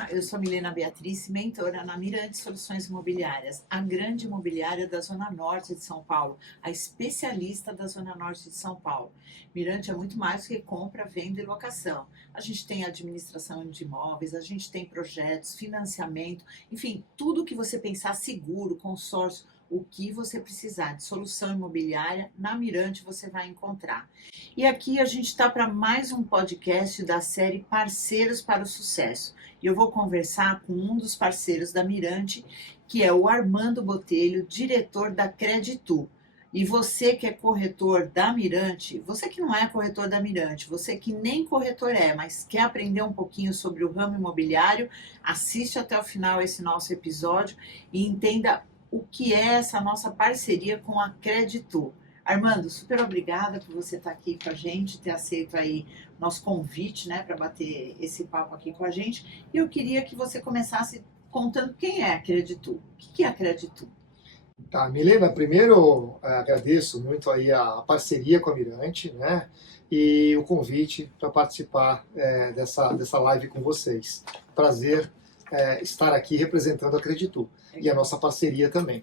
Olá, eu sou Milena Beatriz, mentora na Mirante Soluções Imobiliárias, a grande imobiliária da Zona Norte de São Paulo, a especialista da Zona Norte de São Paulo. Mirante é muito mais do que compra, venda e locação. A gente tem administração de imóveis, a gente tem projetos, financiamento, enfim, tudo que você pensar, seguro, consórcio, o que você precisar de solução imobiliária, na Mirante você vai encontrar. E aqui a gente está para mais um podcast da série Parceiros para o Sucesso. E eu vou conversar com um dos parceiros da Mirante, que é o Armando Botelho, diretor da Creditu. E você que é corretor da Mirante, você que não é corretor da Mirante, você que nem corretor é, mas quer aprender um pouquinho sobre o ramo imobiliário, assiste até o final esse nosso episódio e entenda o que é essa nossa parceria com a Creditu. Armando, super obrigada por você estar aqui com a gente, ter aceito aí nosso convite, né, para bater esse papo aqui com a gente. E eu queria que você começasse contando quem é a Creditu. O que é a Creditu? Tá, Milena, primeiro agradeço muito aí a parceria com a Mirante, né, e o convite para participar dessa live com vocês. Prazer estar aqui representando a Creditu e a nossa parceria também.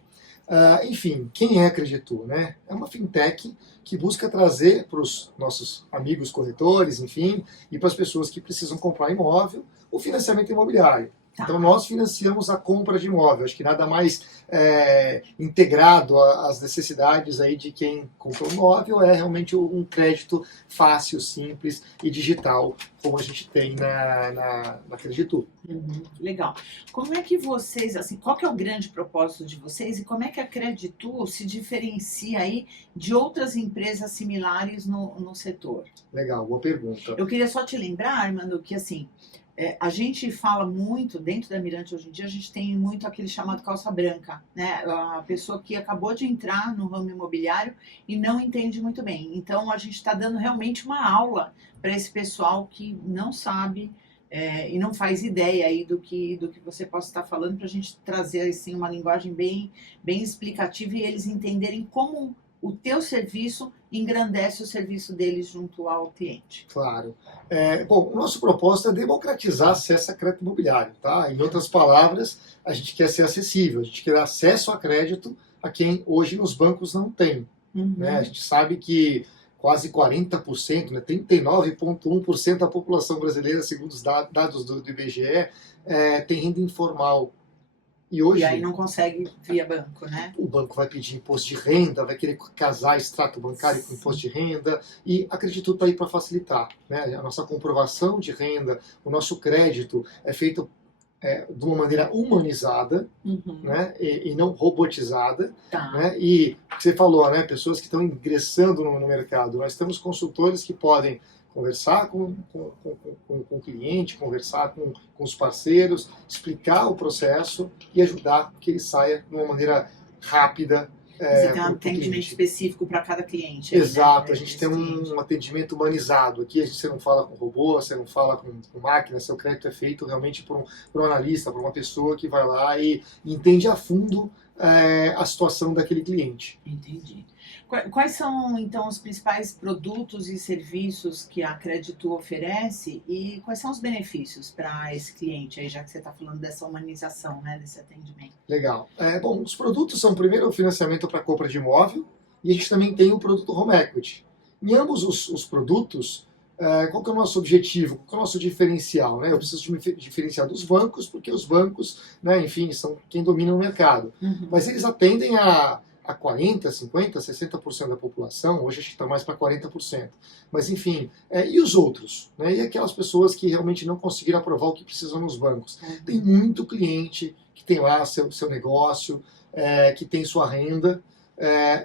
Enfim, quem é a Creditu, né? É uma fintech que busca trazer para os nossos amigos corretores, enfim, e para as pessoas que precisam comprar imóvel, o financiamento imobiliário. Então nós financiamos a compra de imóvel, acho que nada mais integrado às necessidades aí de quem compra um imóvel é realmente um crédito fácil, simples e digital, como a gente tem na Creditu. Legal. Como é que vocês, assim, qual que é o grande propósito de vocês e como é que a Creditu se diferencia aí de outras empresas similares no setor? Legal, boa pergunta. Eu queria só te lembrar, Armando, que assim, a gente fala muito, dentro da Mirante hoje em dia, a gente tem muito aquele chamado calça branca, né? A pessoa que acabou de entrar no ramo imobiliário e não entende muito bem. Então, a gente está dando realmente uma aula para esse pessoal que não sabe e não faz ideia aí do que você possa estar falando, para a gente trazer assim, uma linguagem bem explicativa e eles entenderem como o teu serviço engrandece o serviço deles junto ao cliente. Claro. Bom, o nosso propósito é democratizar acesso a crédito imobiliário, tá? Em outras palavras, a gente quer ser acessível, a gente quer acesso a crédito a quem hoje nos bancos não tem. Né? A gente sabe que quase 40%, né, 39,1% da população brasileira, segundo os dados do IBGE, tem renda informal. E aí não consegue via banco, né? O banco vai pedir imposto de renda, vai querer casar extrato bancário com imposto de renda, e a Creditu está aí para facilitar. Né? A nossa comprovação de renda, o nosso crédito é feito de uma maneira humanizada, né? e não robotizada. Tá. Né? E você falou, né? Pessoas que estão ingressando no mercado. Nós temos consultores que podem conversar com o cliente, conversar com os parceiros, explicar o processo e ajudar que ele saia de uma maneira rápida. Você tem um atendimento específico para cada cliente. Exato, né? A gente tem um atendimento humanizado. Aqui você não fala com robô, você não fala com máquina, seu crédito é feito realmente por um analista, por uma pessoa que vai lá e entende a fundo a situação daquele cliente. Entendi. Quais são, então, os principais produtos e serviços que a Creditu oferece e quais são os benefícios para esse cliente, aí, já que você está falando dessa humanização, né, desse atendimento? Legal. Bom, os produtos são, primeiro, o financiamento para compra de imóvel e a gente também tem o produto Home Equity. Em ambos os produtos, qual que é o nosso objetivo? Qual que é o nosso diferencial? Né? Eu preciso me diferenciar dos bancos, porque os bancos, né, enfim, são quem domina o mercado. Mas eles atendem a 40%, 50%, 60% da população, hoje acho que está mais para 40%. Mas enfim, e os outros? Né? E aquelas pessoas que realmente não conseguiram aprovar o que precisam nos bancos? Tem muito cliente que tem lá seu negócio, que tem sua renda,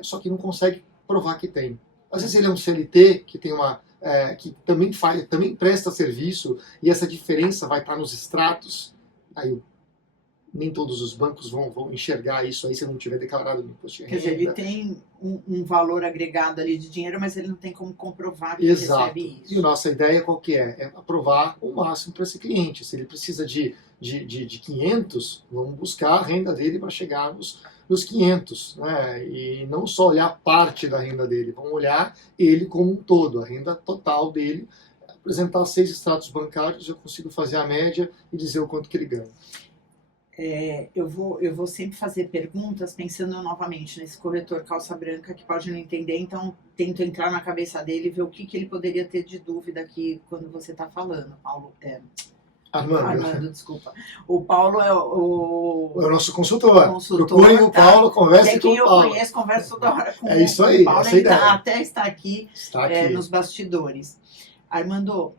só que não consegue provar que tem. Às vezes ele é um CLT que tem que também presta serviço e essa diferença vai estar nos extratos. Aí nem todos os bancos vão enxergar isso aí se não tiver declarado no imposto de renda. Quer dizer, ele tem um valor agregado ali de dinheiro, mas ele não tem como comprovar que Exato. recebe isso. E a nossa ideia qual que é? É aprovar o máximo para esse cliente. Se ele precisa de 500, vamos buscar a renda dele para chegar nos 500. Né? E não só olhar parte da renda dele, vamos olhar ele como um todo, a renda total dele, apresentar 6 extratos bancários, eu consigo fazer a média e dizer o quanto que ele ganha. Eu vou sempre fazer perguntas pensando novamente nesse corretor calça branca que pode não entender, então tento entrar na cabeça dele e ver o que ele poderia ter de dúvida aqui quando você está falando, Paulo. Armando, desculpa. O Paulo é É o nosso consultor. Procurem o tá? Paulo, conversem com o Paulo. Quem eu conheço, converso toda hora com É isso aí, o Paulo. essa é a ideia. Até está aqui, nos bastidores. Armando,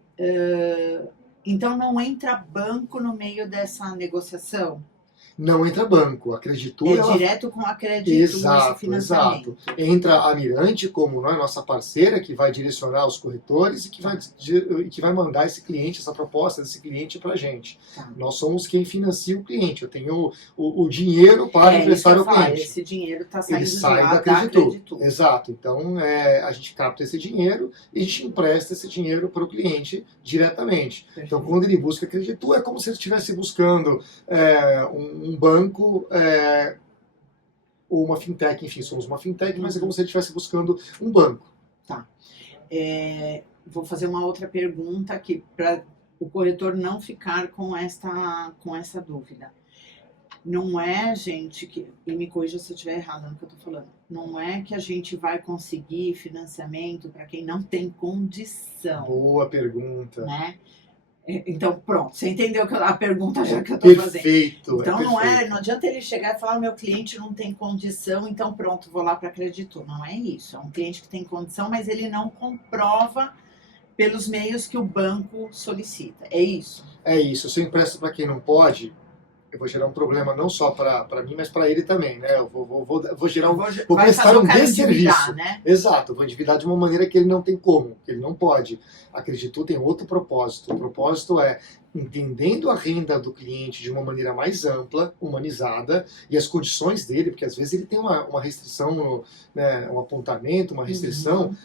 então não entra banco no meio dessa negociação? Não entra banco, a Creditu... direto com a Creditu esse financiamento. Exato. Entra a Mirante como nossa parceira, que vai direcionar os corretores e que vai mandar esse cliente, essa proposta desse cliente para a gente. Tá. Nós somos quem financia o cliente. Eu tenho o dinheiro para emprestar ao cliente. Esse dinheiro está saindo Ele sai da Creditu. Exato. Então, a gente capta esse dinheiro e a gente empresta esse dinheiro para o cliente diretamente. Perfeito. Então, quando ele busca a Creditu, é como se ele estivesse buscando um banco ou uma fintech, enfim, somos uma fintech, mas é como se ele estivesse buscando um banco. Tá. Vou fazer uma outra pergunta aqui para o corretor não ficar com essa dúvida. Não é, gente, e me corrija se eu estiver errado no que eu estou falando, não é que a gente vai conseguir financiamento para quem não tem condição. Boa pergunta. Né? Então, pronto, você entendeu a pergunta já que eu estou fazendo. Perfeito. Então, não adianta ele chegar e falar, meu cliente não tem condição, então pronto, vou lá para Creditu. Não é isso, é um cliente que tem condição, mas ele não comprova pelos meios que o banco solicita, é isso? É isso, se eu empresto para quem não pode, eu vou gerar um problema não só para mim, mas para ele também, né? Eu vou gerar vou prestar um desserviço. Né? Exato, eu vou endividar de uma maneira que ele não tem como, que ele não pode. A Creditu tem outro propósito. O propósito é entendendo a renda do cliente de uma maneira mais ampla, humanizada, e as condições dele, porque às vezes ele tem uma restrição, né, um apontamento, uma restrição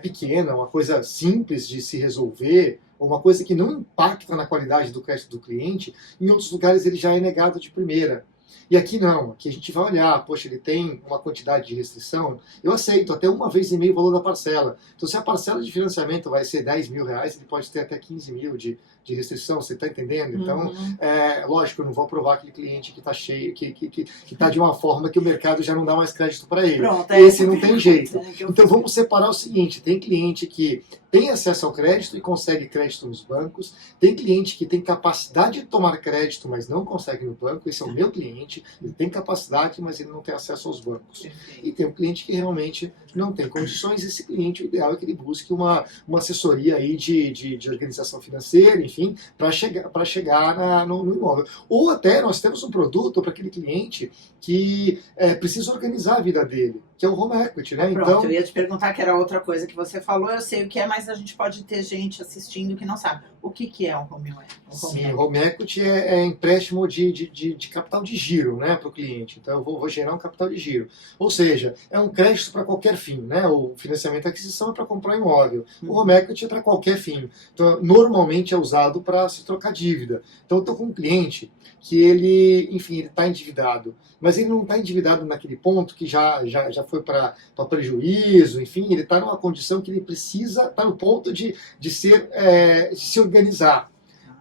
pequena, uma coisa simples de se resolver, ou uma coisa que não impacta na qualidade do crédito do cliente. Em outros lugares ele já é negado de primeira. E aqui não, aqui a gente vai olhar, poxa, ele tem uma quantidade de restrição, eu aceito até 1,5 vezes o valor da parcela. Então se a parcela de financiamento vai ser 10 mil reais, ele pode ter até 15 mil de restrição, você está entendendo? Então, lógico, eu não vou aprovar aquele cliente que está cheio, que está de uma forma que o mercado já não dá mais crédito para ele. Pronto, esse não tem jeito. Então vamos separar o seguinte, tem cliente que tem acesso ao crédito e consegue crédito nos bancos, tem cliente que tem capacidade de tomar crédito, mas não consegue no banco, esse é o meu cliente, ele tem capacidade, mas ele não tem acesso aos bancos. E tem um cliente que realmente não tem condições, esse cliente, o ideal é que ele busque uma assessoria aí de organização financeira, enfim, para chegar no imóvel. Ou até nós temos um produto para aquele cliente que precisa organizar a vida dele, que é o home equity, né? Pronto, então, eu ia te perguntar que era outra coisa que você falou, eu sei o que é, mas a gente pode ter gente assistindo que não sabe. O que é um home equity? Sim, home equity é empréstimo de capital de giro, né, para o cliente. Então eu vou gerar um capital de giro. Ou seja, é um crédito para qualquer fim, né? O financiamento e aquisição é para comprar imóvel. O home equity é para qualquer fim. Então, normalmente é usado para se trocar dívida. Então eu estou com um cliente que ele está endividado, mas ele não está endividado naquele ponto que já foi para prejuízo, enfim, ele está numa condição que ele precisa, está no ponto de se organizar.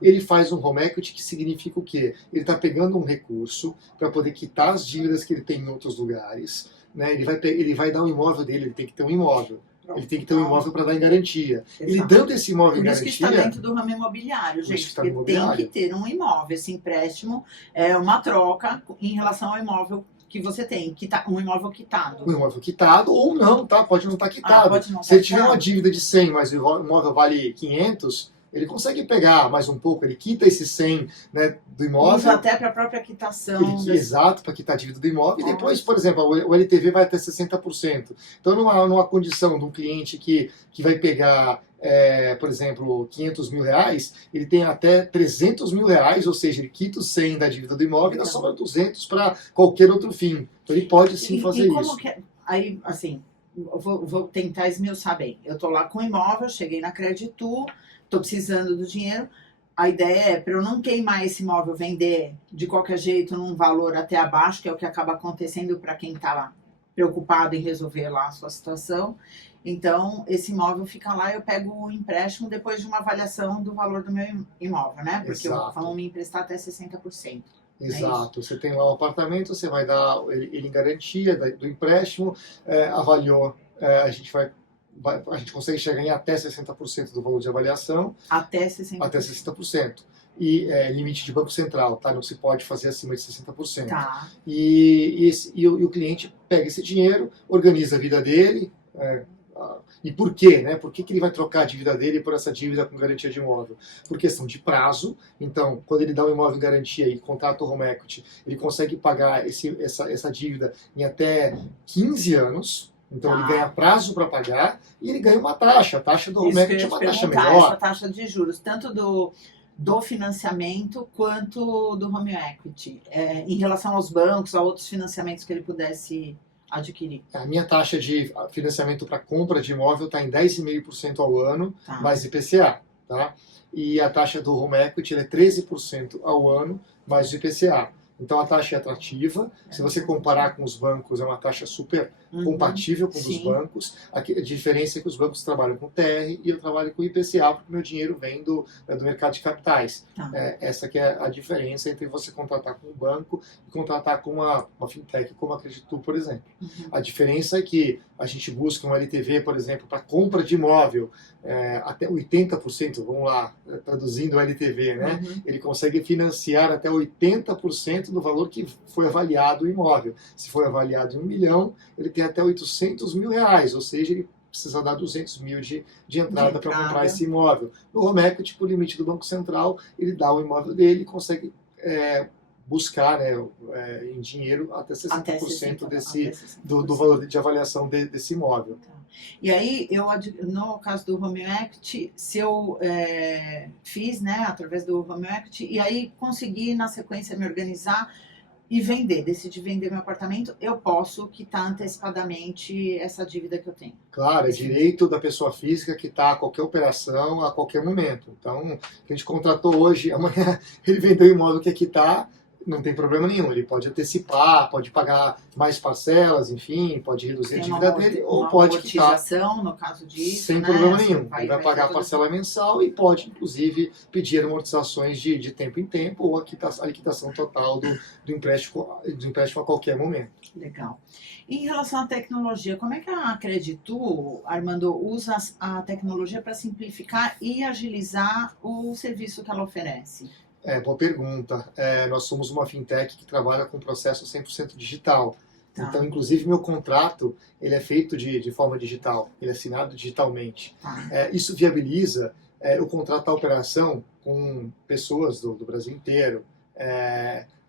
Ele faz um home equity, que significa o quê? Ele está pegando um recurso para poder quitar as dívidas que ele tem em outros lugares, né? Ele vai dar um imóvel dele, ele tem que ter um imóvel. Ele tem que ter um imóvel para dar em garantia. Exato. Ele dando esse imóvel em garantia... Por isso que está dentro do ramo imobiliário, gente. Porque tem que ter um imóvel. Esse empréstimo é uma troca em relação ao imóvel que você tem, um imóvel quitado. Um imóvel quitado ou não, tá? Pode não estar quitado. Se ele tiver uma dívida de 100, mas o imóvel vale 500... ele consegue pegar mais um pouco, ele quita esse 100, né, do imóvel. Usa até para a própria quitação. Exato, para quitar a dívida do imóvel. E depois, por exemplo, o LTV vai até 60%. Então, numa condição de um cliente que vai pegar, por exemplo, 500 mil reais, ele tem até 300 mil reais, ou seja, ele quita os 100 da dívida do imóvel e dá sobra 200 para qualquer outro fim. Então, ele pode sim fazer isso. Aí, assim, eu vou tentar esmiuçar bem. Eu estou lá com o imóvel, cheguei na Creditu, estou precisando do dinheiro. A ideia é, para eu não queimar esse imóvel, vender de qualquer jeito num valor até abaixo, que é o que acaba acontecendo para quem está preocupado em resolver lá a sua situação. Então, esse imóvel fica lá, eu pego o empréstimo depois de uma avaliação do valor do meu imóvel, né? Porque vão me emprestar até 60%. Exato. Você tem lá um apartamento, você vai dar ele em garantia do empréstimo, avaliou, a gente consegue chegar em até 60% do valor de avaliação. Até 60%. Até 60%. E limite de Banco Central, tá? Não se pode fazer acima de 60%. Tá. E o cliente pega esse dinheiro, organiza a vida dele. E por quê? Né? Por que ele vai trocar a dívida dele por essa dívida com garantia de imóvel? Por questão de prazo. Então, quando ele dá um imóvel em garantia e contrata o home equity, ele consegue pagar essa dívida em até 15 anos. Então, ele ganha prazo para pagar e ele ganha uma taxa. A taxa do home equity é uma taxa melhor. Essa taxa de juros, tanto do financiamento quanto do home equity, em relação aos bancos, a outros financiamentos que ele pudesse adquirir. A minha taxa de financiamento para compra de imóvel está em 10,5% ao ano, mais IPCA. Tá? E a taxa do home equity é 13% ao ano, mais IPCA. Então a taxa é atrativa. Se você comparar com os bancos, é uma taxa super compatível com os bancos. A diferença é que os bancos trabalham com TR e eu trabalho com IPCA, porque meu dinheiro vem do mercado de capitais. Essa que é a diferença entre você contratar com um banco e contratar com uma fintech como a Creditu, por exemplo. A diferença é que a gente busca um LTV, por exemplo, para compra de imóvel, até 80%, vamos lá, traduzindo o LTV, né? Ele consegue financiar até 80% do valor que foi avaliado o imóvel. Se foi avaliado em 1 milhão, ele tem até 800 mil reais, ou seja, ele precisa dar 200 mil de entrada para comprar esse imóvel. No home equity, por limite do Banco Central, ele dá o imóvel dele e consegue buscar, né, em dinheiro até 60% do valor de avaliação desse imóvel. E aí, no caso do home equity, se eu fiz, né, através do home equity, e aí consegui na sequência me organizar e decidi vender meu apartamento, eu posso quitar antecipadamente essa dívida que eu tenho. Claro, é direito da pessoa física quitar qualquer operação a qualquer momento. Então, a gente contratou hoje, amanhã ele vendeu o imóvel que quer quitar, não tem problema nenhum. Ele pode antecipar, pode pagar mais parcelas, enfim, pode reduzir a dívida dele, ou pode quitar. No caso disso, sem problema nenhum. Ele vai pagar a parcela mensal e pode, inclusive, pedir amortizações de tempo em tempo ou a liquidação total do empréstimo a qualquer momento. Legal. Em relação à tecnologia, como é que a Creditu, Armando, usa a tecnologia para simplificar e agilizar o serviço que ela oferece? Boa pergunta. Nós somos uma fintech que trabalha com processo 100% digital. Então, inclusive, meu contrato ele é feito de forma digital, ele é assinado digitalmente. Isso viabiliza eu contratar a operação com pessoas do Brasil inteiro,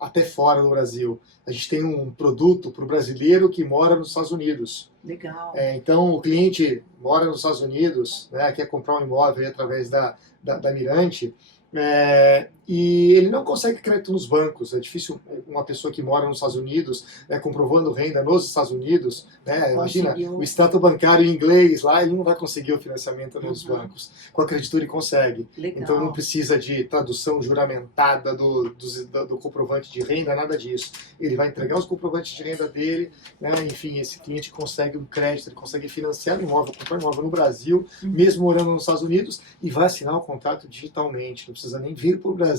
até fora do Brasil. A gente tem um produto para o brasileiro que mora nos Estados Unidos. Legal. Então, o cliente mora nos Estados Unidos, né, quer comprar um imóvel através da Mirante, e ele não consegue crédito nos bancos. É difícil uma pessoa que mora nos Estados Unidos, comprovando renda nos Estados Unidos, imagina, o extrato bancário em inglês lá, ele não vai conseguir o financiamento nos bancos. Com a Creditu ele consegue. Legal. Então não precisa de tradução juramentada do comprovante de renda, nada disso. Ele vai entregar os comprovantes de renda dele, né? Enfim, esse cliente consegue um crédito, ele consegue financiar o imóvel, comprar um imóvel no Brasil, mesmo morando nos Estados Unidos, e vai assinar o contrato digitalmente. Não precisa nem vir para o Brasil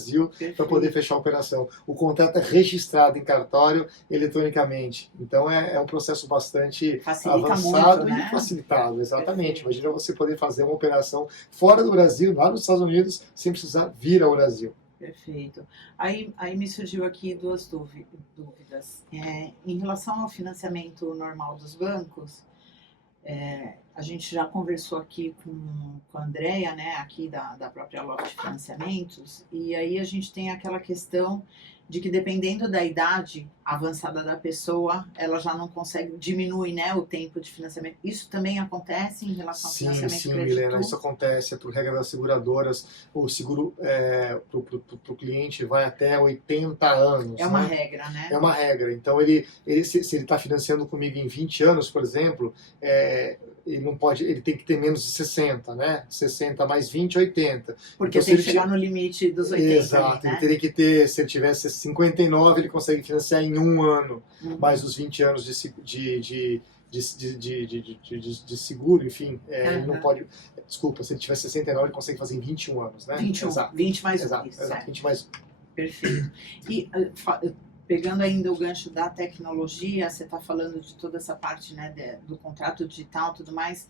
para poder fechar a operação. O contrato é registrado em cartório eletronicamente. Então é um processo bastante avançado muito, né? E facilitado. Exatamente. Perfeito. Imagina você poder fazer uma operação fora do Brasil, lá nos Estados Unidos, sem precisar vir ao Brasil. Perfeito. Aí me surgiu aqui duas dúvidas. Em relação ao financiamento normal dos bancos, a gente já conversou aqui com a Andrea, né, aqui da própria Loft Financiamentos, e aí a gente tem aquela questão de que dependendo da idade avançada da pessoa, ela já não consegue, diminui, né, o tempo de financiamento. Isso também acontece em relação ao financiamento Sim, Creditu? Milena, isso acontece, por regra das seguradoras, o seguro para o cliente vai até 80 anos. É uma regra, né? É uma regra. Então, se ele está financiando comigo em 20 anos, por exemplo, ele não pode, ele tem que ter menos de 60, né? 60 mais 20, 80. Porque então, tem que chegar no limite dos 80. Exato, né? Ele teria que ter, se ele tivesse 59 ele consegue financiar em um ano, mais Uhum. os 20 anos de seguro, enfim, ele não Aham. pode. Desculpa, se ele tiver 69, ele consegue fazer em 21 anos, né? 21, Exato, 20 mais 1, exato, isso, exato, certo. 20 mais. Perfeito. E pegando ainda o gancho da tecnologia, você está falando de toda essa parte, né, do contrato digital e tudo mais.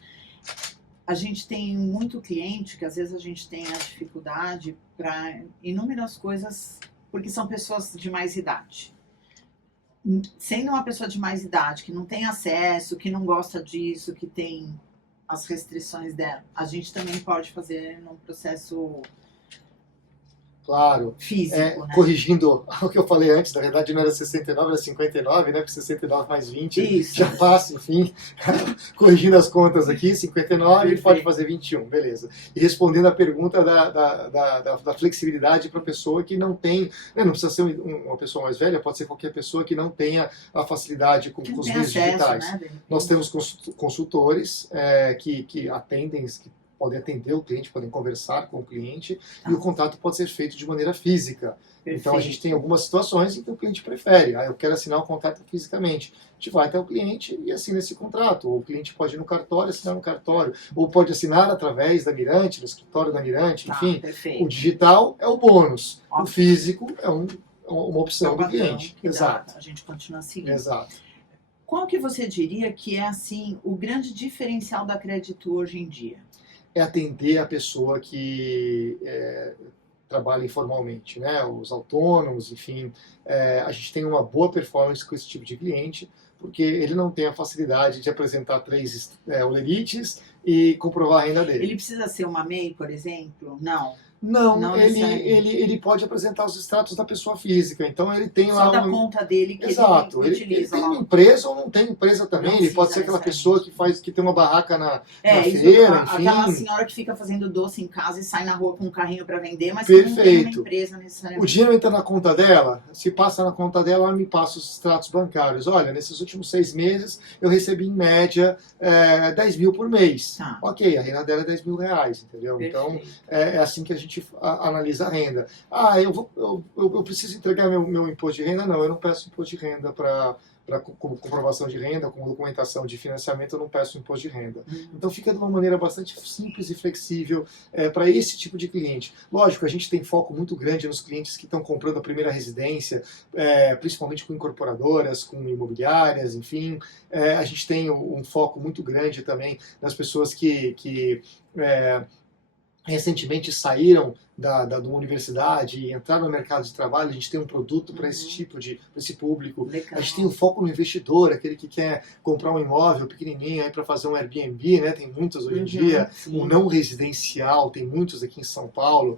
A gente tem muito cliente que às vezes a gente tem a dificuldade para inúmeras coisas, porque são pessoas de mais idade. Sendo uma pessoa de mais idade, que não tem acesso, que não gosta disso, que tem as restrições dela, a gente também pode fazer num processo Claro, físico, né? corrigindo o que eu falei antes, na verdade não era 69, era 59, né? Porque 69 mais 20 Isso. já passa, enfim. Corrigindo as contas aqui, 59 ele pode fazer 21, beleza. E respondendo a pergunta da flexibilidade para a pessoa que não tem, né, não precisa ser uma pessoa mais velha, pode ser qualquer pessoa que não tenha a facilidade com os meios digitais. Né? Nós temos consultores que atendem, que podem atender o cliente, podem conversar com o cliente, e o contrato pode ser feito de maneira física. Perfeito. Então a gente tem algumas situações em que o cliente prefere, eu quero assinar o contrato fisicamente. A gente vai até o cliente e assina esse contrato. Ou o cliente pode ir no cartório, assinar no cartório, ou pode assinar através da Mirante, no escritório da Mirante, enfim. Perfeito. O digital é o bônus, o físico é uma opção do cliente. Exato. A gente continua seguindo. Exato. Qual que você diria que é assim o grande diferencial da Crédito hoje em dia? É atender a pessoa que trabalha informalmente, né? Os autônomos, enfim. A gente tem uma boa performance com esse tipo de cliente, porque ele não tem a facilidade de apresentar 3 olerites e comprovar a renda dele. Ele precisa ser uma MEI, por exemplo? Não. Não, ele pode apresentar os extratos da pessoa física, então ele tem lá... Só da conta dele que Exato, ele utiliza. Ele tem uma empresa ou não tem empresa também, ele pode ser aquela pessoa que tem uma barraca na feira, enfim. Aquela senhora que fica fazendo doce em casa e sai na rua com um carrinho para vender, mas Perfeito. que não tem uma empresa necessariamente. O dinheiro entra na conta dela, se passa na conta dela, ela me passa os extratos bancários. Olha, nesses últimos 6 meses eu recebi em média 10 mil por mês. Tá. Ok, a renda dela é 10 mil reais, entendeu? Perfeito. Então é assim que a gente analisa a renda. Eu preciso entregar meu imposto de renda? Não, eu não peço imposto de renda como comprovação de renda, como documentação de financiamento, eu não peço imposto de renda. Então fica de uma maneira bastante simples e flexível para esse tipo de cliente. Lógico, a gente tem foco muito grande nos clientes que estão comprando a primeira residência, principalmente com incorporadoras, com imobiliárias, enfim. A gente tem um foco muito grande também nas pessoas que recentemente saíram de uma universidade e entraram no mercado de trabalho. A gente tem um produto para esse tipo de esse público. Legal. A gente tem um foco no investidor, aquele que quer comprar um imóvel pequenininho para fazer um Airbnb, né? Tem muitos hoje em dia. Sim. Um não residencial, tem muitos aqui em São Paulo,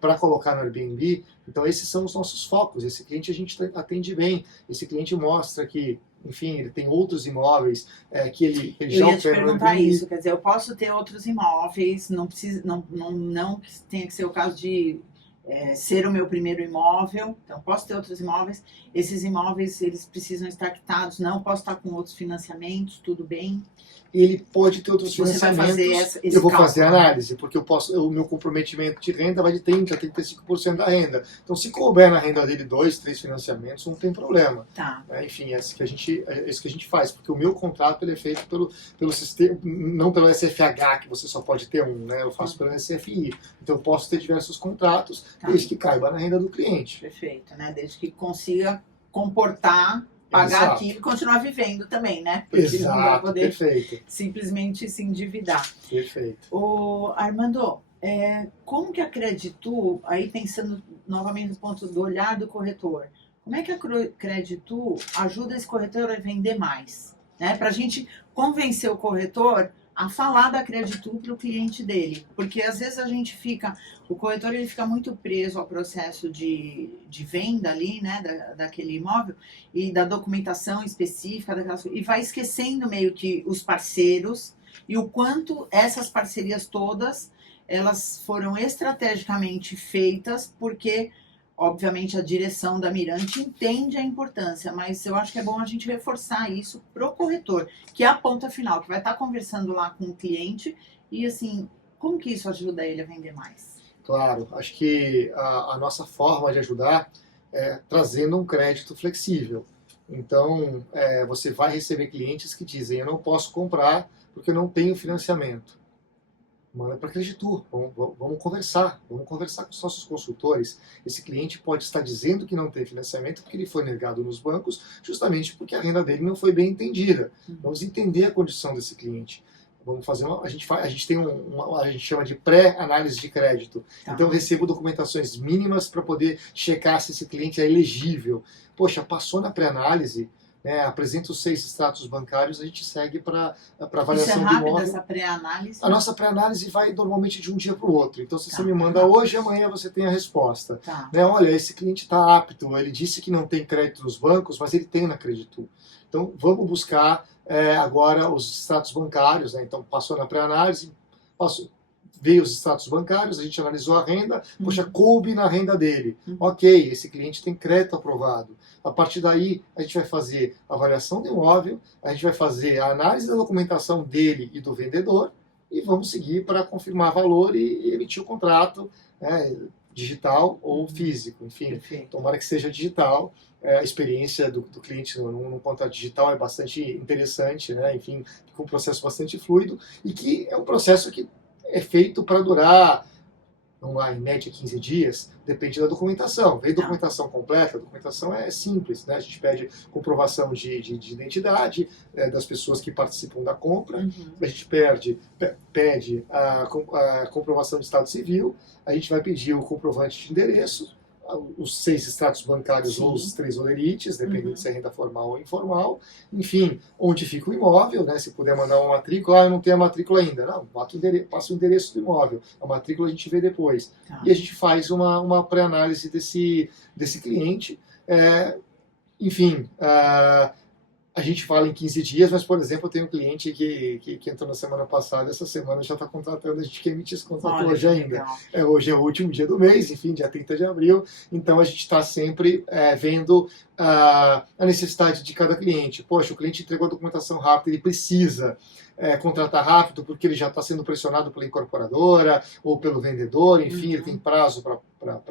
para colocar no Airbnb. Então esses são os nossos focos. Esse cliente a gente atende bem. Esse cliente mostra que, enfim, ele tem outros imóveis que ele já opera. Eu ia te perguntar isso, quer dizer, eu posso ter outros imóveis, não tem que ser o caso de ser o meu primeiro imóvel, então posso ter outros imóveis, esses imóveis eles precisam estar quitados, não posso estar com outros financiamentos, tudo bem? Ele pode ter outros Você financiamentos. vai fazer esse eu vou cálculo, fazer a análise, porque o meu comprometimento de renda vai de 30% a 35% da renda. Então, se couber na renda dele 2, 3 financiamentos, não tem problema. Tá. Enfim, é isso que a gente faz, porque o meu contrato ele é feito pelo sistema, não pelo SFH, que você só pode ter um, né? Eu faço pelo SFI. Então, eu posso ter diversos contratos, desde que caiba na renda do cliente. Perfeito, né? Desde que consiga comportar, pagar aquilo e continuar vivendo também, né? Porque não vai poder simplesmente se endividar. Perfeito. Armando, como que a Creditu, aí pensando novamente no ponto do olhar do corretor, como é que a Creditu ajuda esse corretor a vender mais? Né? Para a gente convencer o corretor a falar da Creditu para o cliente dele. Porque às vezes o corretor ele fica muito preso ao processo de venda ali, né, daquele imóvel e da documentação específica, e vai esquecendo meio que os parceiros e o quanto essas parcerias todas, elas foram estrategicamente feitas porque... Obviamente, a direção da Mirante entende a importância, mas eu acho que é bom a gente reforçar isso para o corretor, que é a ponta final, que vai estar conversando lá com o cliente e, assim, como que isso ajuda ele a vender mais? Claro, acho que a nossa forma de ajudar trazendo um crédito flexível. Então, você vai receber clientes que dizem, eu não posso comprar porque eu não tenho financiamento. Manda para a Creditur, vamos conversar com os nossos consultores. Esse cliente pode estar dizendo que não tem financiamento porque ele foi negado nos bancos, justamente porque a renda dele não foi bem entendida. Vamos entender a condição desse cliente. Vamos fazer a gente tem a gente chama de pré-análise de crédito. Tá. Então eu recebo documentações mínimas para poder checar se esse cliente é elegível. Poxa, passou na pré-análise, apresenta os 6 extratos bancários, a gente segue para avaliação do imóvel. Isso é rápido, essa pré-análise? A nossa pré-análise vai normalmente de um dia para o outro. Então, se você me manda hoje, amanhã você tem a resposta. Tá. Olha, esse cliente está apto, ele disse que não tem crédito nos bancos, mas ele tem na Creditur. Então, vamos buscar agora os extratos bancários. Então, passou na pré-análise, veio os extratos bancários, a gente analisou a renda, poxa, coube na renda dele. Ok, esse cliente tem crédito aprovado. A partir daí, a gente vai fazer a avaliação do imóvel, a gente vai fazer a análise da documentação dele e do vendedor, e vamos seguir para confirmar valor e emitir o contrato, digital ou físico. Enfim, tomara que seja digital. A experiência do cliente num contrato digital é bastante interessante, enfim, com um processo bastante fluido, e que é um processo que é feito para durar, vamos lá, em média 15 dias, depende da documentação. Veio documentação completa, a documentação é simples, a gente pede comprovação de identidade das pessoas que participam da compra, a gente pede a comprovação de estado civil, a gente vai pedir o comprovante de endereço, os 6 extratos bancários ou os 3 olerites, dependendo se é renda formal ou informal. Enfim, onde fica o imóvel, se puder mandar uma matrícula, eu não tenho a matrícula ainda. Não, passa o endereço do imóvel. A matrícula a gente vê depois. E a gente faz uma pré-análise desse cliente. Enfim, a gente fala em 15 dias, mas, por exemplo, eu tenho um cliente que entrou na semana passada, essa semana já está contratando, a gente quer emitir esse contrato hoje ainda. Hoje é o último dia do mês, enfim, dia 30 de abril, então a gente está sempre vendo a necessidade de cada cliente. Poxa, o cliente entregou a documentação rápida, ele precisa contratar rápido porque ele já está sendo pressionado pela incorporadora ou pelo vendedor, enfim, ele tem prazo para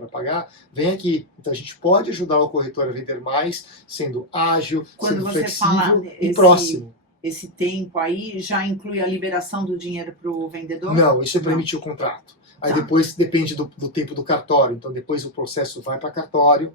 pagar, vem aqui. Então a gente pode ajudar o corretor a vender mais, sendo ágil, sendo flexível e próximo. Esse tempo aí já inclui a liberação do dinheiro para o vendedor? Não, isso é para emitir o contrato. Aí depois depende do tempo do cartório, então depois o processo vai para cartório,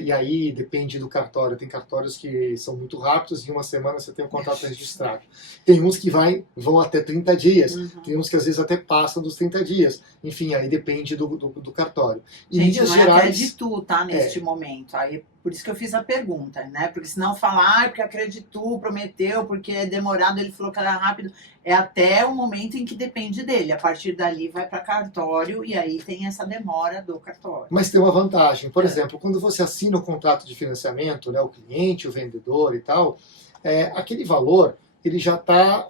e aí depende do cartório. Tem cartórios que são muito rápidos, em uma semana você tem um contrato registrado. Tem uns que vão até 30 dias, tem uns que às vezes até passam dos 30 dias. Enfim, aí depende do cartório. Gente, não é Creditur, neste momento. Aí, por isso que eu fiz a pergunta, Porque senão falar, porque a Creditur prometeu, porque é demorado, ele falou que era rápido. É até o momento em que depende dele. A partir dali vai para cartório e aí tem essa demora do cartório. Mas tem uma vantagem. Por exemplo, quando você assina o contrato de financiamento, o cliente, o vendedor e tal, aquele valor ele já está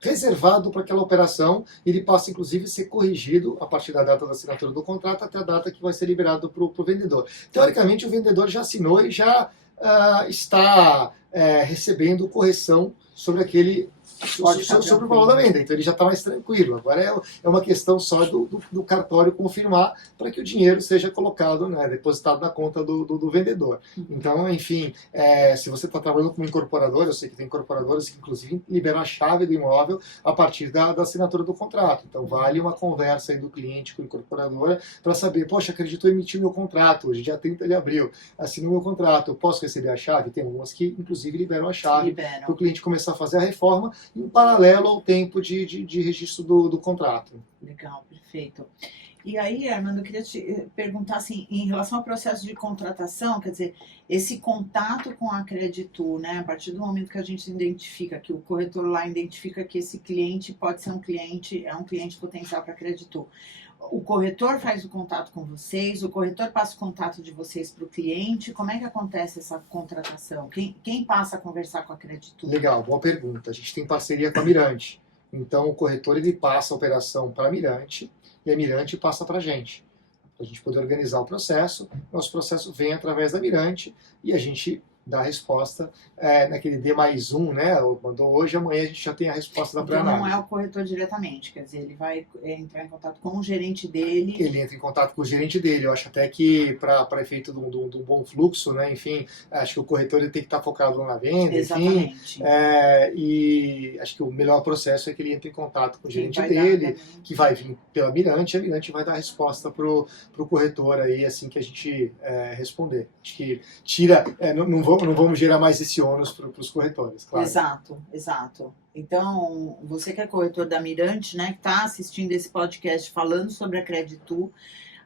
reservado para aquela operação. Ele passa, inclusive, a ser corrigido a partir da data da assinatura do contrato até a data que vai ser liberado para o vendedor. Teoricamente, o vendedor já assinou e já está recebendo correção sobre sobre o valor da venda, então ele já está mais tranquilo. Agora é uma questão só do cartório confirmar para que o dinheiro seja colocado, depositado na conta do vendedor. Então, enfim, se você está trabalhando com uma incorporadora, eu sei que tem incorporadoras que inclusive liberam a chave do imóvel a partir da assinatura do contrato. Então vale uma conversa aí do cliente com a incorporadora para saber, poxa, acreditou em emitir meu contrato, hoje dia 30 de abril, assinou meu contrato, eu posso receber a chave? Tem algumas que inclusive liberam a chave para o cliente começar a fazer a reforma em paralelo ao tempo de registro do contrato. Legal, perfeito. E aí, Armando, eu queria te perguntar, assim, em relação ao processo de contratação, quer dizer, esse contato com a Creditur, a partir do momento que a gente identifica, que o corretor lá identifica que esse cliente pode ser um cliente potencial para a Creditur. O corretor faz o contato com vocês, o corretor passa o contato de vocês para o cliente. Como é que acontece essa contratação? Quem passa a conversar com a Creditur? Legal, boa pergunta. A gente tem parceria com a Mirante. Então o corretor ele passa a operação para a Mirante e a Mirante passa para a gente poder organizar o processo. Nosso processo vem através da Mirante e a gente dar a resposta naquele D+1, né? Mandou hoje, amanhã a gente já tem a resposta da Então pré-análise. não é o corretor diretamente, quer dizer, ele vai entrar em contato com o gerente dele. Ele entra em contato com o gerente dele. Eu acho até que, para efeito de um bom fluxo, né? Enfim, acho que o corretor ele tem que estar focado na venda, Exatamente. enfim. E acho que o melhor processo é que ele entre em contato com o gerente vai dele, que vai vir pela Mirante, e a Mirante vai dar a resposta pro corretor aí, assim que a gente responder. Acho que tira, não vamos gerar mais esse ônus para os corretores, claro. Exato. Então, você que é corretor da Mirante, né, que está assistindo esse podcast falando sobre a Creditu,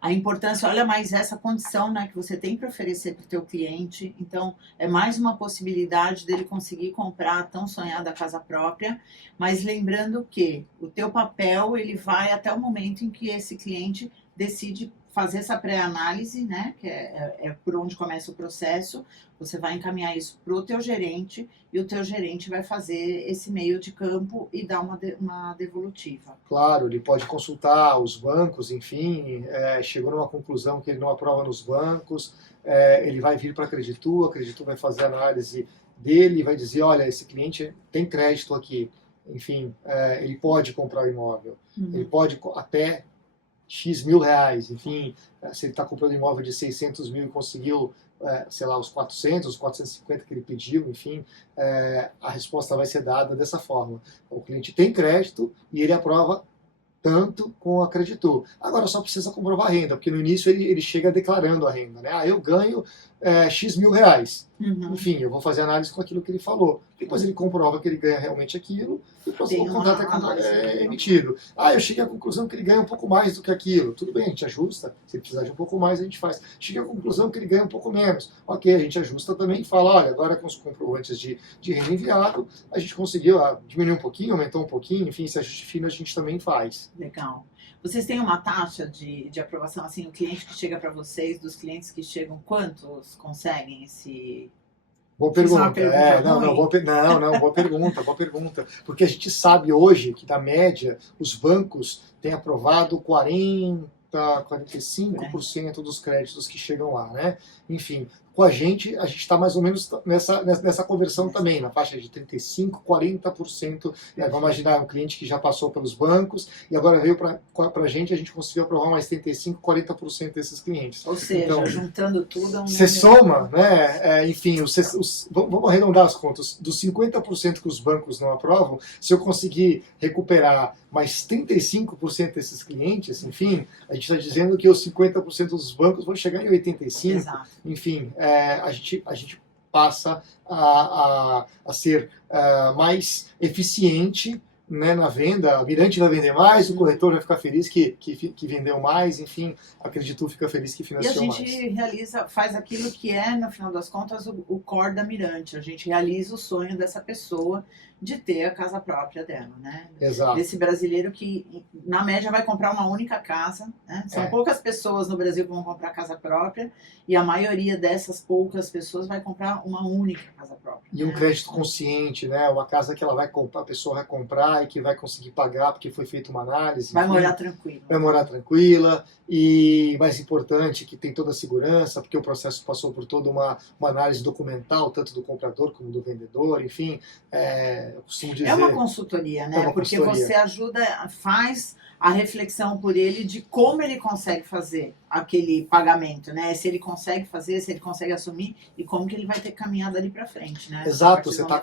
a importância, olha mais essa condição, né, que você tem para oferecer para o teu cliente. Então, é mais uma possibilidade dele conseguir comprar a tão sonhada casa própria, mas lembrando que o teu papel, ele vai até o momento em que esse cliente decide fazer essa pré-análise, né, que é por onde começa o processo. Você vai encaminhar isso para o teu gerente e o teu gerente vai fazer esse meio de campo e dar uma devolutiva. Claro, ele pode consultar os bancos, enfim, chegou numa conclusão que ele não aprova nos bancos, ele vai vir para a Creditu vai fazer a análise dele e vai dizer, olha, esse cliente tem crédito aqui, enfim, ele pode comprar o imóvel, ele pode até X mil reais, enfim, se ele está comprando imóvel de 600 mil e conseguiu, sei lá, os 400, os 450 que ele pediu, enfim, a resposta vai ser dada dessa forma. O cliente tem crédito e ele aprova tanto com a Creditu. Agora só precisa comprovar a renda, porque no início ele chega declarando a renda, né? Eu ganho X mil reais. Enfim, eu vou fazer análise com aquilo que ele falou. Depois ele comprova que ele ganha realmente aquilo, e depois o contrato é emitido. Eu cheguei à conclusão que ele ganha um pouco mais do que aquilo. Tudo bem, a gente ajusta. Se ele precisar de um pouco mais, a gente faz. Cheguei à conclusão que ele ganha um pouco menos. Ok, a gente ajusta também e fala, olha, agora com os comprovantes de renda enviado, a gente conseguiu diminuir um pouquinho, aumentou um pouquinho, enfim, se ajuste fino a gente também faz. Legal. Vocês têm uma taxa de aprovação, assim, o cliente que chega para vocês, dos clientes que chegam, quantos conseguem esse... Boa pergunta. Boa pergunta. Porque a gente sabe hoje que, na média, os bancos têm aprovado 45% dos créditos que chegam lá, né? Enfim, com a gente está mais ou menos nessa conversão também, na faixa de 35%, 40%. Vamos imaginar um cliente que já passou pelos bancos e agora veio para a gente conseguiu aprovar mais 35%, 40% desses clientes. Ou seja, então, juntando tudo... Você soma, né? Enfim, vamos arredondar as contas. Dos 50% que os bancos não aprovam, se eu conseguir recuperar mais 35% desses clientes, enfim, a gente está dizendo que os 50% dos bancos vão chegar em 85%. Exato. Enfim, a gente passa a ser mais eficiente, né, na venda. A Mirante vai vender mais, o corretor vai ficar feliz que vendeu mais, enfim, a Creditu fica feliz que financiou mais. E a gente faz aquilo que é, no final das contas, o core da Mirante. A gente realiza o sonho dessa pessoa de ter a casa própria dela, né? Exato. Desse brasileiro que, na média, vai comprar uma única casa, né? São poucas pessoas no Brasil que vão comprar casa própria e a maioria dessas poucas pessoas vai comprar uma única casa própria. E um crédito consciente, né? Uma casa que ela vai comprar, a pessoa vai comprar e que vai conseguir pagar porque foi feita uma análise. Vai morar tranquila. Vai morar tranquila e, mais importante, que tem toda a segurança, porque o processo passou por toda uma análise documental, tanto do comprador como do vendedor, enfim, eu costumo dizer... É uma consultoria, né? Porque você ajuda, faz a reflexão por ele de como ele consegue fazer aquele pagamento, né? Se ele consegue fazer, se ele consegue assumir e como que ele vai ter caminhado ali para frente, né? Exato, você tá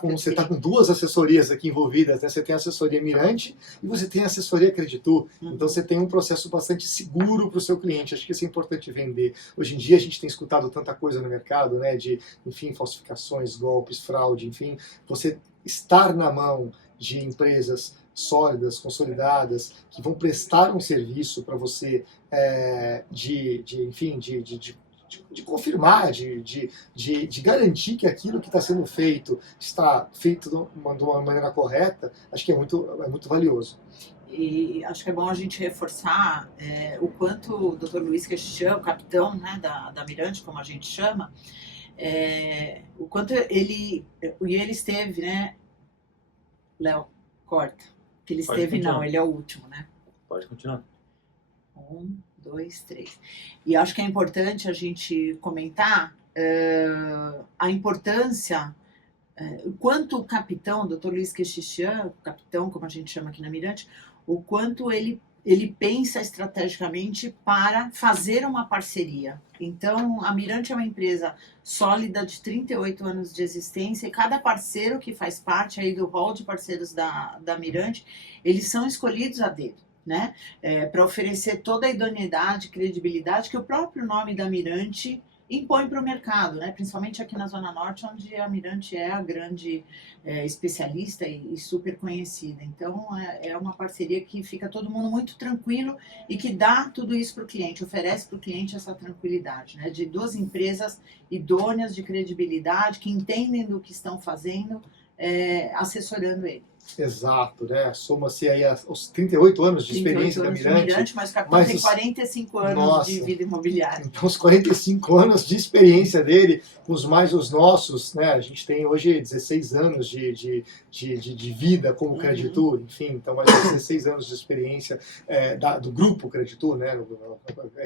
com duas assessorias aqui envolvidas, né? Você tem a assessoria Mirante e você tem a assessoria Creditu. Então você tem um processo bastante seguro para o seu cliente. Acho que isso é importante vender. Hoje em dia a gente tem escutado tanta coisa no mercado, né? De, enfim, falsificações, golpes, fraude, enfim. Você estar na mão de empresas sólidas, consolidadas, que vão prestar um serviço para você de confirmar, de garantir que aquilo que está sendo feito está feito de uma maneira correta, acho que é muito valioso. E acho que é bom a gente reforçar o quanto o Dr. Luiz Queixão, o capitão, né, da Mirante, como a gente chama, o quanto ele esteve, né, Léo, corta. Que ele esteve, não, ele é o último, né? Pode continuar. 1, 2, 3. E acho que é importante a gente comentar a importância, o quanto o capitão, o Dr. Luiz Quechichian, o capitão, como a gente chama aqui na Mirante, o quanto ele pensa estrategicamente para fazer uma parceria. Então, a Mirante é uma empresa sólida de 38 anos de existência e cada parceiro que faz parte aí do hall de parceiros da Mirante, eles são escolhidos a dedo, né? Para oferecer toda a idoneidade, credibilidade que o próprio nome da Mirante impõe para o mercado, né? Principalmente aqui na Zona Norte, onde a Mirante é a grande especialista e super conhecida. Então, é uma parceria que fica todo mundo muito tranquilo e que dá tudo isso para o cliente, oferece para o cliente essa tranquilidade, né? De duas empresas idôneas, de credibilidade, que entendem do que estão fazendo, assessorando ele. Exato, né? Soma-se aí aos 38 anos de experiência da Mirante. Mas o capitão tem 45 anos de vida imobiliária. Então, os 45 anos de experiência dele, os mais os nossos, né? A gente tem hoje 16 anos de vida como Creditur, enfim, então mais 16 anos de experiência do grupo Creditur, né?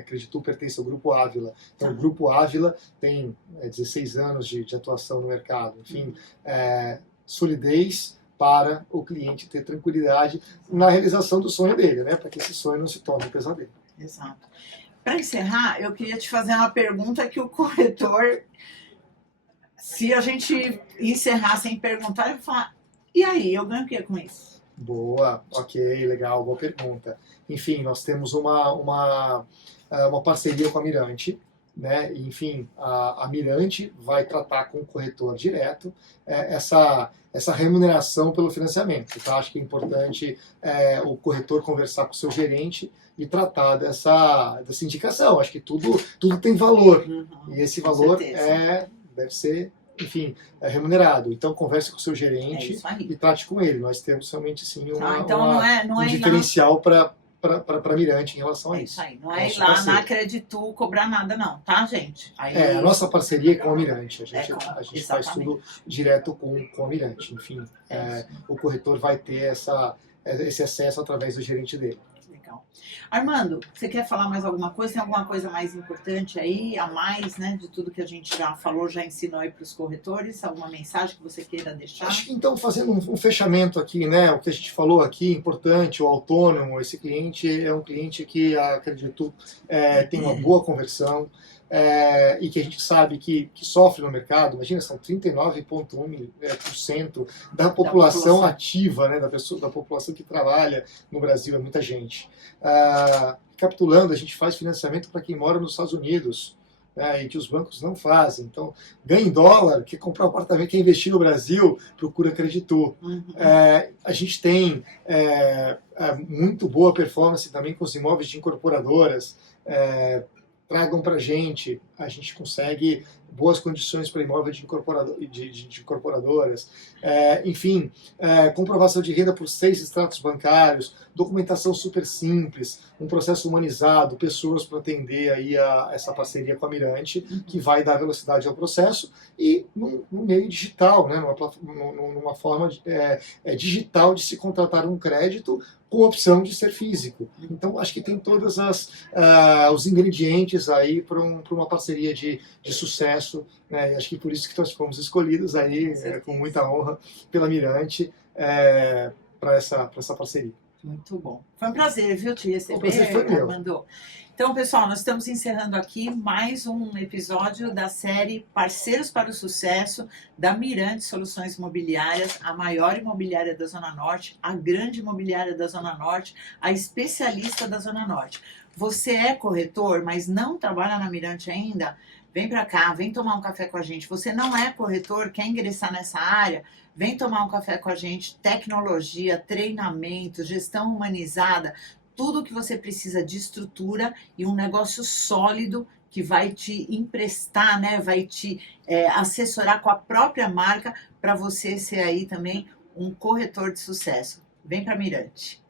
Creditur pertence ao Grupo Ávila. Então, o Grupo Ávila tem 16 anos de atuação no mercado. Enfim, solidez para o cliente ter tranquilidade na realização do sonho dele, né? Para que esse sonho não se torne um pesadelo. Exato. Para encerrar, eu queria te fazer uma pergunta que o corretor, se a gente encerrar sem perguntar, ele vai falar, e aí, eu ganho o que com isso? Boa, ok, legal, boa pergunta. Enfim, nós temos uma parceria com a Mirante, né? Enfim, a Mirante vai tratar com o corretor direto essa remuneração pelo financiamento. Então, acho que é importante o corretor conversar com o seu gerente e tratar dessa indicação. Acho que tudo tem valor, e esse valor deve ser, enfim, remunerado. Então, converse com o seu gerente e trate com ele. Nós temos somente assim, um diferencial para Mirante em relação a isso. Isso aí, não é ir lá na Creditur cobrar nada não, tá, gente? Aí, a nossa parceria é com a Mirante, a gente faz tudo direto com a Mirante, enfim, o corretor vai ter esse acesso através do gerente dele. Legal. Armando, você quer falar mais alguma coisa? Tem alguma coisa mais importante aí, a mais, né, de tudo que a gente já falou, já ensinou aí para os corretores? Alguma mensagem que você queira deixar? Acho que então, fazendo um fechamento aqui, né, o que a gente falou aqui, importante, o autônomo, esse cliente é um cliente que, acredito, tem uma boa conversão, e que a gente sabe que sofre no mercado. Imagina, são 39,1% da população ativa, né, da população que trabalha no Brasil, é muita gente. Capitulando, a gente faz financiamento para quem mora nos Estados Unidos, e que os bancos não fazem. Então, ganha em dólar, quer comprar um apartamento, quer investir no Brasil, procura Creditur. A gente tem muito boa performance também com os imóveis de incorporadoras. Tragam para a gente consegue boas condições para imóveis de incorporadoras, enfim, comprovação de renda por 6 extratos bancários, documentação super simples, um processo humanizado, pessoas para atender aí essa parceria com a Mirante, que vai dar velocidade ao processo, e no meio digital, né, numa forma digital de se contratar um crédito com opção de ser físico. Então, acho que tem todos os ingredientes aí para uma parceria de sucesso, né? E acho que por isso que nós fomos escolhidos aí, com muita honra, pela Mirante, para essa parceria. Muito bom. Foi um prazer, viu, te receber, o prazer foi meu. Armando. Então, pessoal, nós estamos encerrando aqui mais um episódio da série Parceiros para o Sucesso da Mirante Soluções Imobiliárias, a maior imobiliária da Zona Norte, a grande imobiliária da Zona Norte, a especialista da Zona Norte. Você é corretor, mas não trabalha na Mirante ainda? Vem para cá, vem tomar um café com a gente. Você não é corretor, quer ingressar nessa área? Vem tomar um café com a gente. Tecnologia, treinamento, gestão humanizada, tudo o que você precisa de estrutura e um negócio sólido que vai te emprestar, né? Vai te assessorar com a própria marca para você ser aí também um corretor de sucesso. Vem para Mirante.